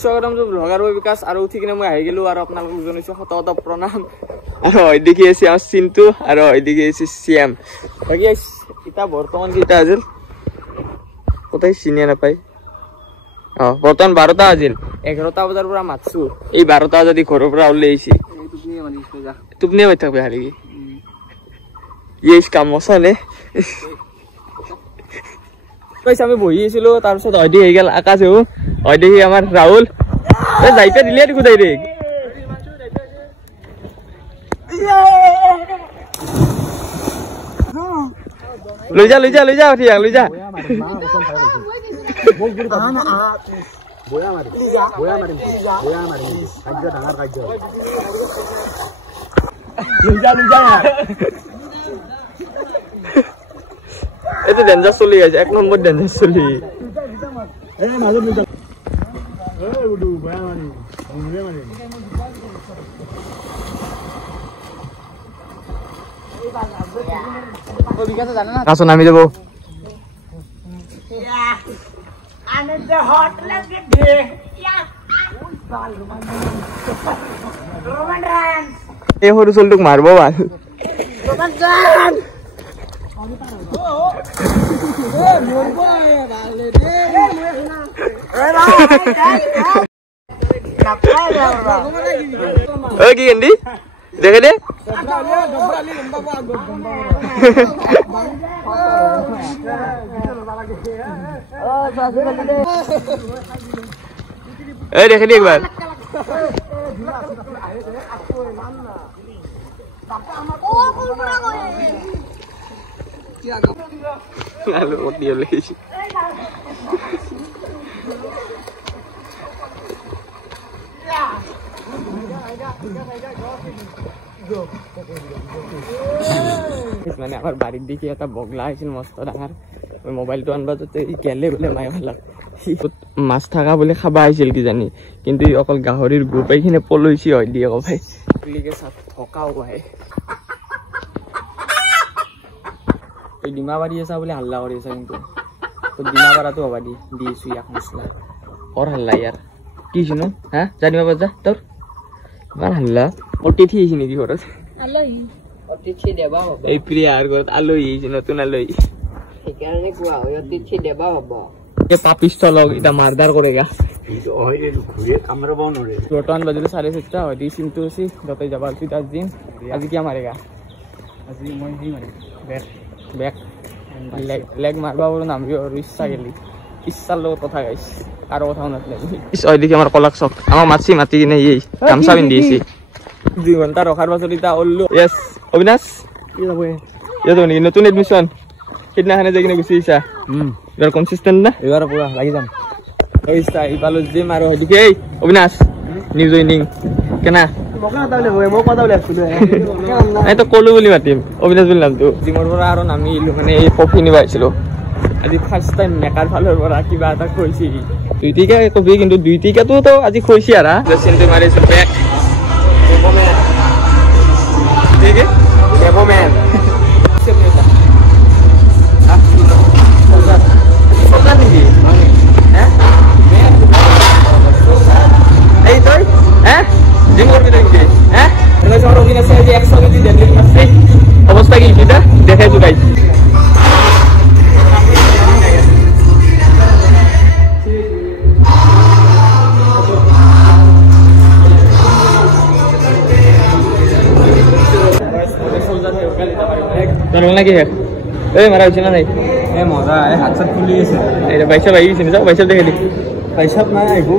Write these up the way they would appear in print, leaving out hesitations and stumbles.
স্বাগতম ব্লগাৰ বিকাশ আৰু উঠি কিনে মই আহি গেলো আৰু আপোনালোকক জনাইছো শত প্ৰণাম আৰু এদিকে আছে আমাৰ চিন্তু আৰু এদিকে আছে সিএম বাকি এটা বৰ্তমান কিটা আছিল কোথায় চিনিয়া নাপাই বৰ্তমান 12টা আছিল 11টা বজাৰ পৰা মাতছো এই 12টা যদি ঘৰৰ পৰা ওলাইছি তুপনিয়ে বাই থাকবে হালি ইয়েস কাম মছানে কইছে আমি বহি আছিলো তাৰ পিছত অইদি হৈ গেল আকাশে অইদি আমাৰ ৰাহুল এ যাইতে দিলে দেখো যাই ৰে লৈ যা ঠিক লৈ যা বয়া মাৰি কাজ্য ডাঙৰ কাজ্য লৈ যা এটা ডেঞ্জাৰ চলি আছে এক নম্বৰ ডেঞ্জাৰ চলি এ মাজত লৈ যা এ উডু বয়া মাৰি মুৰে মাৰি ও বিকাশ জানা না আসো নামি দেব আনে যে হট লাগে দে রোমান রান এ হরু চলটুক মারবো ভাল রোমান রান কি কেন্দি দেখে দে দেখে দি একবার Lalu dia lagi. মানে আমার বাড়ির দিকে একটা বগলা আইছিল মস্ত ডাঙৰ ওই মোবাইলটো আনবা তো গেলে বলে মাইলা মাছ থাকা বলে খাবা আইছিল কি জানি কিন্তু অকল গাহৰিৰ গ্ৰুপ এইখিনি পলৈছি হয় দিয়ে ক ভাই লিগে সাথ ঠকাও ভাই এই ডিমা বাড়ি আছে বলে হাল্লা করে আছে কিন্তু তো ডিমা বাড়া তো বাড়ি দিয়েছি এক মশলা और हल्ला यार কি শুনো হ্যাঁ জানিবা বাজা তোর আর হাল্লা অতিথি হিনি কি করছ আলই অতিথি দেবা হবে এই প্রিয়ার গত আলই হিনি নতুন আলই ঠিকানে কোয়া ওই অতিথি দেবা হবে এ পাপিষ্ট লগ এটা মারদার করেগা ওই ঘুরে আমরা বনরে টোটান বাজে 7:30 হয় দি কিন্তু সি যতই যাবার তুই তার দিন আজ কি মারেগা আজ মই দি মারে ব্যাক লেগ মারবা বলে নামবি আর ইচ্ছা গেলি ইচ্ছার লোক কথা গাইস কারো কথা না ওইদিকে আমার কলাক চক আমার মাতি কিনে এই গামছা পিন দিয়েছি 2 ঘন্টা রখার পাছলিতা ওল্লো ইয়েস অবিনাশ কি যাবো এ তো নতুন এডমিশন কিডনাখানে যাই কিনে গুছি ইছা এবার কনসিস্টেন্ট না এবার পুরা লাগি যাম ওইসা ইপালো যে মারো ওইদিকে এই অবিনাশ নিউ জয়েনিং কেনা মকা তাহলে হয় মো কথা বলে আসছিল এই তো কলু বলি মাতিম অবিনাশ বললাম তো জিমর পরা আর নামি ইলু মানে এই কফি নিবাইছিল আজি ফার্স্ট টাইম মেকার ফালৰ পৰা কিবা এটা কইছি দুই টিকা কফি কিন্তু দুই টিকাটো তো আজি কইছি আরা সেন্টে মারিছে ব্যাক ডেভোম্যান ঠিক আছে ডেভোম্যান সেটা সোজা দিবি হ্যাঁ এই তুই হ্যাঁ জিম করবি নাকি হ্যাঁ এনে সর ওখানে সে 100 কেজি ডেডলিফট আছে অবস্থা কি এটা দেখাই তো গাইস তোর নাকি হে এই মারা হইছে না নাই এ মজা এ হাত সাত খুলি গেছে এই বাইসা ভাই গেছে না বাইসা দেখে দি বাইসা না আইবো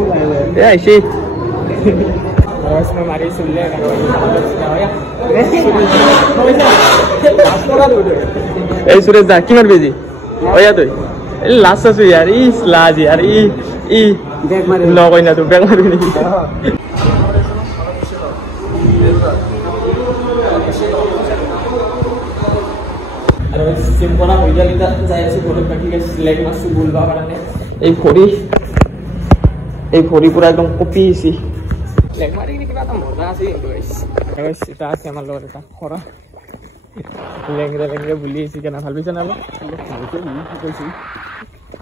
এ আইছি বস মে মারি সুলে এই সুরেশ দা কি মারবে জি ওয়া তুই এই লাস্ট আছে यार ইস লাজ यार ই ব্যাগ মারে ন কই না তো ব্যাগ মারবি নাকি সিম্পলা হইয়া লিতা যাইছে বড় কাকি কে লেগ মাসু বলবা কারণে এই ফড়ি পুরা একদম কপিছি লেগ মারি কিবা এটা মজা আছে কিন্তু গাইস এটা আছে আমার লগত এটা খরা লেংরে বুলি আছে কেনা ভাল পাইছ না কইছি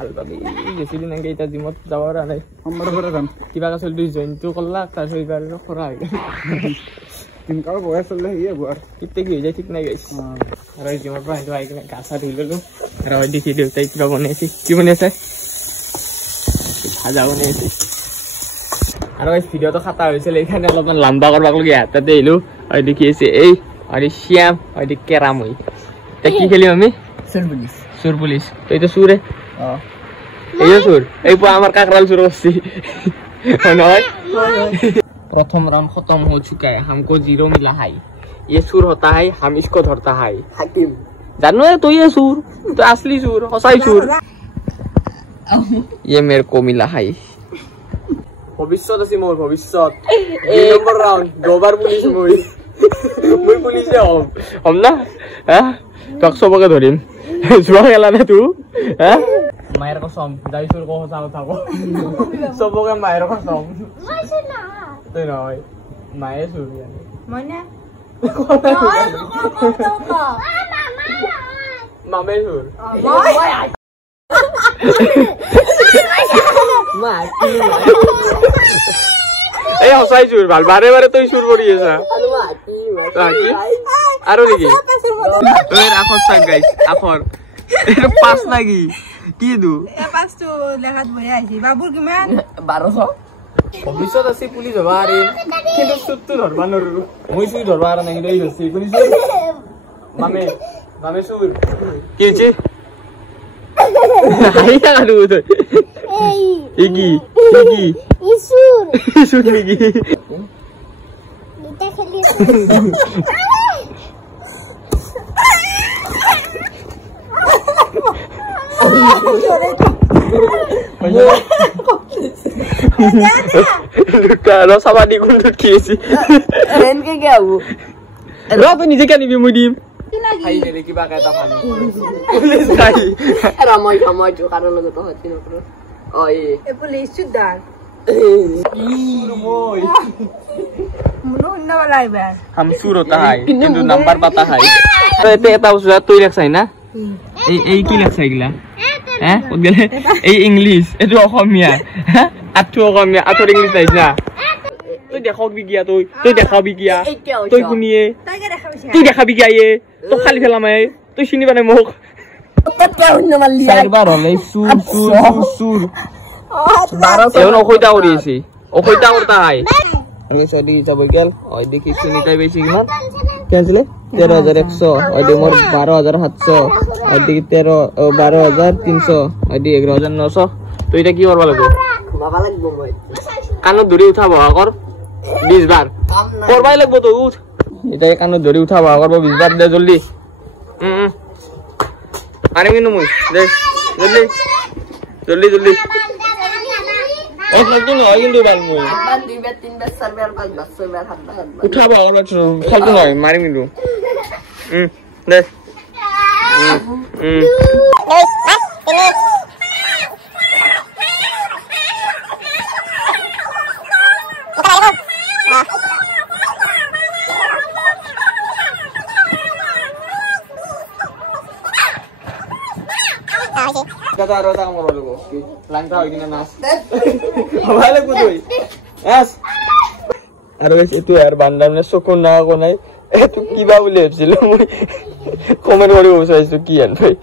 ভাল পাবি গেছিলি নাকি এতিয়া জিমত যাব পৰা নাই সোমবাৰৰ পৰা যাম কিবা কাছিল দুই জইনটো কৰলাক তাৰপিছত এইবাৰ খৰা হৈ গ'ল দিনকাল বয়স চলিলে সিয়ে বুৱাৰ কেতিয়া কি হৈ যায় ঠিক নাই গাইছ আৰু জিমৰ পৰা আহিলোঁ আহি কিনে গা চা ধুই ল'লোঁ আৰু দেখি দেউতাই কিবা বনাইছে কি বনাইছে ভাজা বনাইছে আৰু ভিডিঅ'টো খাটা হৈছিল এইখানে অলপমান লম্বা কৰিবলগীয়া তাতে আহিলোঁ আৰু দেখি আছে এই আৰু শ্যাম আৰু কেৰামৈ এতিয়া কি খেলিম আমি চোৰ পুলিচ তো এইটো চোৰে এই চোৰ এই পুৱা আমাৰ কাকৰাল চোৰ করছি নহয় प्रथम राउंड खत्म हो चुका है हमको 0 मिला है ये सूर होता है हम इसको धरता है हाकिम जानो है तो ये सूर तो असली सूर हसाई सूर ये मेरे को मिला है भविष्यत আছে মোর ভবিষ্যত এই নম্বর রাউন্ড দুবার পুলিশ মই পুলিশে হম না হ্যাঁ তোক সবকে ধরিম জুয়া খেলা না তুই হ্যাঁ মায়ের কসম যাই সুর কো হসা থাকো সবকে মায়ের কসম তুই নয় মায়ের সুর মনে মামের সুর এই হসাই সুর ভাল বারে বারে তুই সুর করি আছা আরো নাকি ওই রাখো সাক গাইস আফর এর পাস নাকি কি দু এ পাঁচটো লেখাত বই আইছি বাবুর কিমান 1200 ভবিষ্যত আছে পুলিশ হবা আরে কিন্তু সুত্তু ধরবা নরু মই সুই ধরবা আর নাকি দই হচ্ছে পুলিশ মামে মামে সুর কি হচ্ছে আইয়া গালু তো ইগি ইসুর ইসুর নাকি এটা খেলি Kalau sama di gundut kisi. Ren ke क्या वो? रो तो नीचे क्या नहीं मुदीम? Hai dari kita pakai tapan. Pulis kali. Ramai jo karena lo तो hati नकरो. Oh iya. পুলিশ সুদার Moy. মনো না वाला है हम सुर होता है किंतु नंबर पता है. तो itu tahu sudah tuh leksa ना? এই কি leksa gila? হ্যাঁ ওগলে এই ইংলিশ এটো অসমীয়া হ্যাঁ আঠু অসমীয়া আঠুর ইংলিশ নাই না তুই দেখাবি গিয়া তুই দেখাবি গিয়া তুই শুনিয়ে তাকে দেখাবি তুই দেখাবি গিয়া এ তো খালি ফেলামে তুই চিনি পানে মোক পটকা হইন মারলি চারবার হলে সুর এখন অকইতা করিছি অকইতা করতা হয় আমি সদি যাব গেল ওই দেখি শুনিতাই বেশি কিমান কেনছিলে 13100 ওই দি মোর 12700 ওই দি 12300 ওই দি 11900 তো এটা কি করবা লাগবো বাবা লাগবো মই কানো ধরি উঠাবো আগর 20 বার করবাই লাগবো তো উঠ এটা কানো ধরি উঠাবো আগর 20 বার দে জলদি আরে মিনু মই দে জলদি এক লাগতো নয় কিন্তু বাল মই একবার 2 বার 3 বার 4 বার 5 বার 6 বার 7 বার উঠাবো আগর খালতো নয় মারি মিনু দে kata rota kamu lalu langkah ini nas balik kudu yes আর বেশ itu यार বান্দামনে সকন না কোনাই এত কিবা বলে হচ্ছিল মই কমেন্ট করে বসাইছো কি আন ভাই